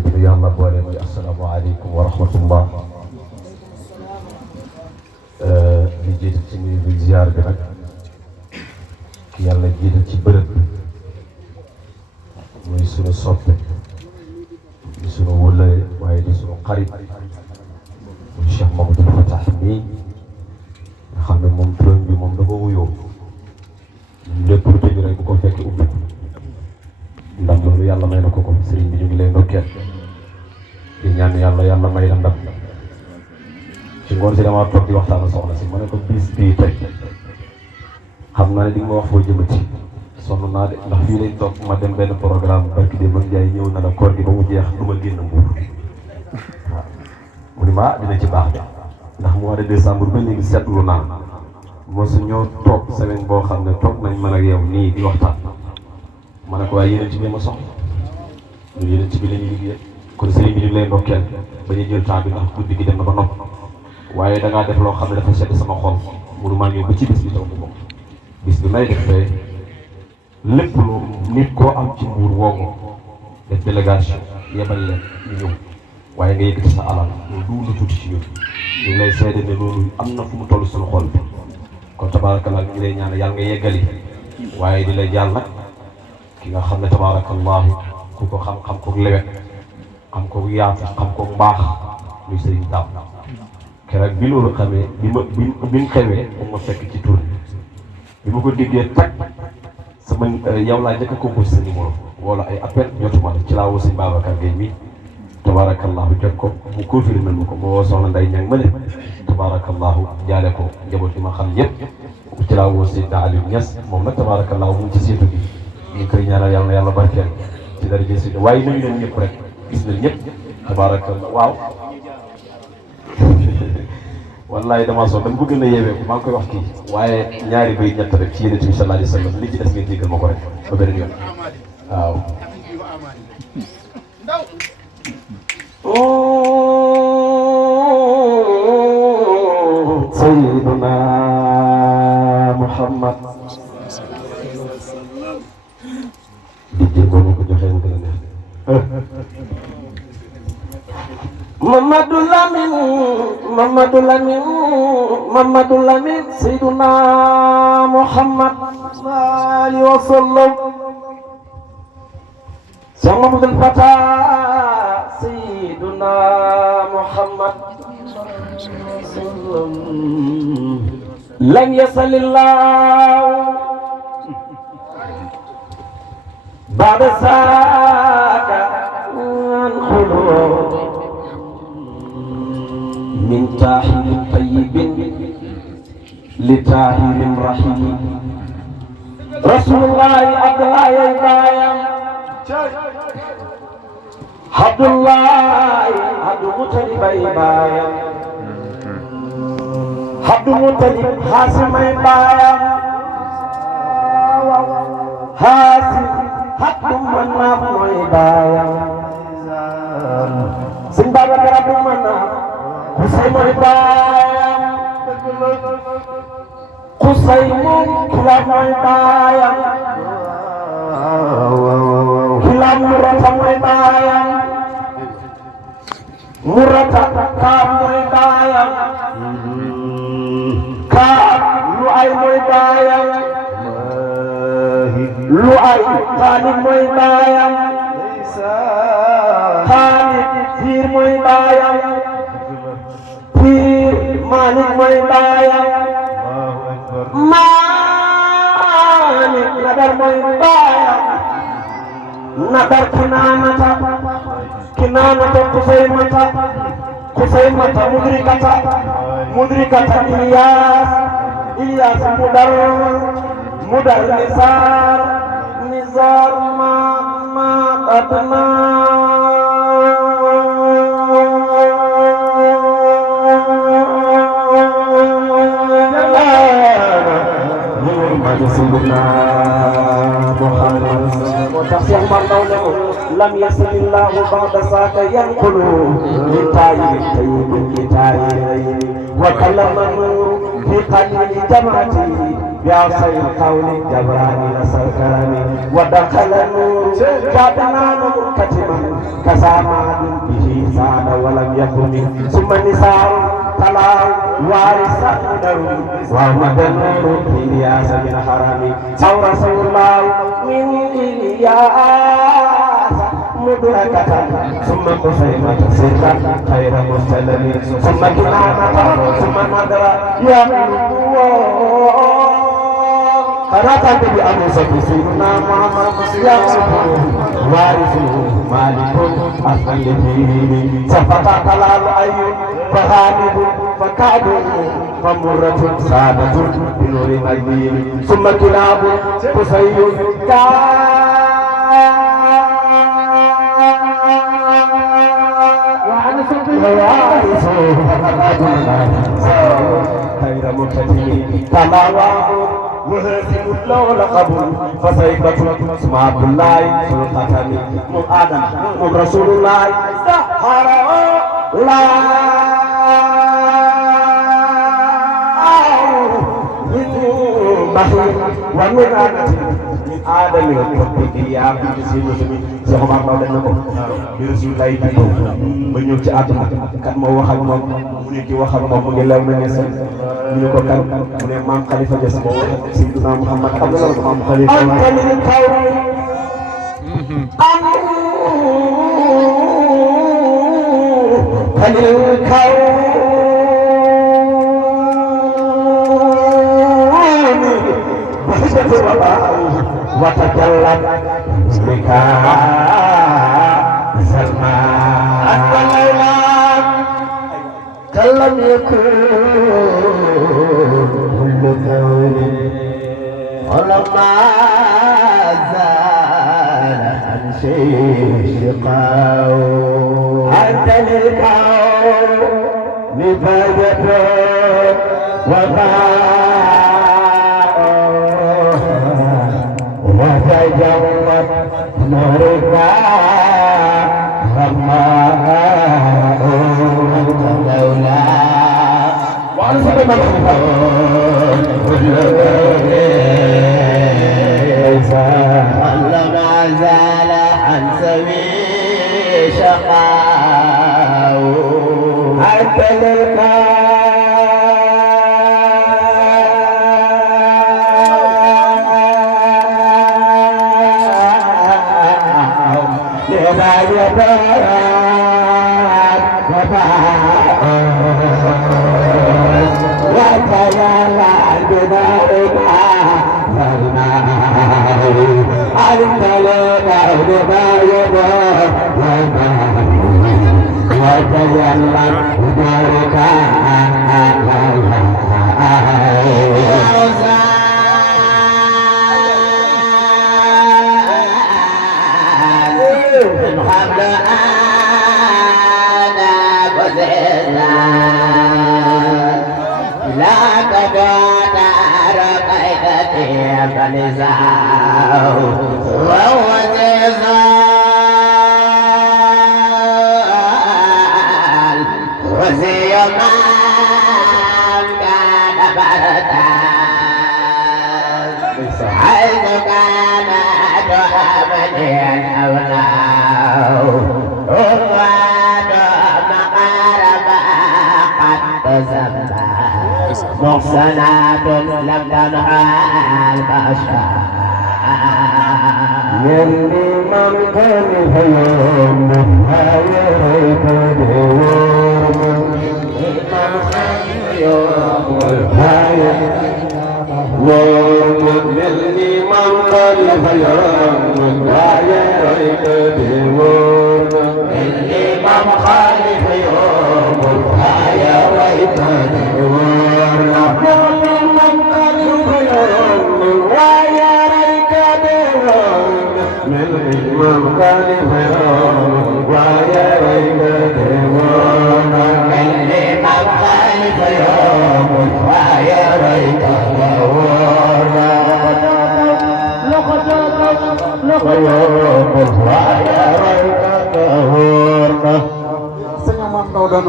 yàlla boole muy asalaamaaleykum wa rahmatullah. li jiital ci nuyu bi ziar bi nag ki yàlla jiital ci bërëb bi muy sunu soppe di sunu wëllëre waaye di sunu xarit muy Cheikh Mamadou Fatah mii nga xam ne moom turam bi moom da ko wuyoo lépp lu tëju rek bu ko fekkee ubbi ndam loolu yàlla may na ko ko sëriñ bi ñu ngi lay ndokkeel di ñaan yàlla may la ndam ci ngoon si damaa toog di waxtaan soxna si ma ne ko bis bii tey xam naa ne di nga ma wax foo jëmati sonn naa de ndax fii lañ toog ma dem benn programme barki de mag Njaay ñëw na la koor gi ba mu jeex du ma génn Mbuur waaw mu ni ma dina ci baax de ndax mois de décembre ba léegi seetlu naa mosu ñoo toog semaine boo xam ne toog nañ mën ak yow nii di waxtaan ma ne ko waaye yeneen ci bi ma soxla ñun yeneen ci bi la ñuy liggéey kon sëriñ bi ñu lay ndokkeel ba ñu jël temps bi ndax guddi gi dem na ba nopp waaye da ngaa def loo xam ne dafa sedd sama xol mënu maa ñëw ba ci bis bi taw ko bis bi may def fee lépp lu nit koo am ci Mbuur woo ko def délégation yebal leen ñu ñëw waaye nga yëkkati sa alal loolu du lu tuuti ci ñun ñu ngi lay seede ne loolu am na fu mu toll suñu xol bi kon tabaarakallah ñu ngi lay ñaan yàlla nga yeggali waaye di lay jàll nag ki nga xam ne tabaarakallah ku ko xam ko lewet xam ko yaatu xam ko mbaax muy sëriñ Daam keroog bi loolu xamee bi mu xewee moom ma fekk ci tur bi ma ko déggee tag sama yow laa njëkk a composé sa numéro wala ay appel jotuma ci laa woo sëñ Babacar Gueye mi tabaarakallahu jot ko mu confirmé ma ko ma woo soxna Nday Ñang ma ne tabaarakallahu jaale ko njaboot gi ma xam yëpp ci laa woo sëñ Aliou Niass moom nag tabaarakallahu mu ngi ci seetu bi ñu ngi koy ñaanal yàlla barkeel ci dara jël si waaye nuyu nañ ñëpp rek gis nañ ñëpp tabaarakallahu waaw wallaay damaa soog dama bëgg na yeewee ko maa ngi koy wax kii waaye ñaari bay ñett rek ci Yonent bi sallallahu alayhi wa sallam li ci des ngeen jéggal ma ko rek ba beneen yoon waaw Sayyiduna Muhammad di jéego ma ko joxee mu gën a neex Mamadou Lamine Sayyiduna Muhammad sallallahu alayhi wa sallam Cheikh Mamadou Fatah Sayyiduna Muhammad lam yasalillahu ba'da saaka an khulud min tahirin tayyibin li tahirin rahim Rasulullahi Abdullahi bayam Abdullahi Abdul Muttalib bayam Abdul Muttalib Hasim bayam Hasim Abdul Manaf bayam Sëñ Babacar Abdul Manaf Kusay mooy baayam Kusay moom Kilaab mooy baayam Kilaab Murata mooy baayam Murata Kaab mooy baayam Kaab Luay mooy baayam Luay Xaalid mooy baayam Xaalid Fiir mooy baayam Malik mooy baayam Malik Nadar mooy baayam Nadar Kinaanata Kusaymata Mudrikata Ilyas Mudar Nizar Mamat Adnan Sayyidina Muhammad وتحسين مرضونه لم يصل الله بعد ساك ينقل لتاير طيب لتاير وكلم النور بقليل جمعتي يا سيد قولي جبراني سركاني ودخل النور جادنا كتما كساما به سعد ولم يكن ثم النساء طلع وارث النور ومد النور في الياس من حرامي او رسول الله من الياس مدركة ثم خزيمة سرا خير مستلم ثم كنانة ثم مدرة يا Karatan bi amu sabi sirna mama ya warisu malikun asman lihi safata kalal ayu fahanibu fakadu famurratun sadatun binuri qalbi summa kilabu kusayyun ka warisu khayra mutadini talawahu وهزم اللون قبول فسيبة اسم عبد الله سلطتني من آدم من رسول الله سحر لا بحر ومن آدم الكبير يا بسم Cheikh Omar Ndaw def na ko bi Rasulullah yi juddoo ba ñëw ci àdduna kan moo wax ak moom mu ne ki wax ak moom mu ngi lew na ñes ñu ne ko kan mu ne maam Khalifa Niass moo wax ak Seydina Muhammad xam nga loolu maam Khalifa antalil kaw antalil kaw bahjatu baba wa tajallat bika zalma at-tawla kallam yakun kullu qawli ولما زال عن شقاء أنت للكون نفاجة وغاء وتجمد نورك رماء أنت لولا وأنت لما زال عن سبيل شقاء أنت محسنات لم تنهى البشر يلي من كان اليوم هايريك اليوم يلي من كان اليوم هايريك اليوم يلي من خالف يوم هايريك اليوم Senyaman kau dan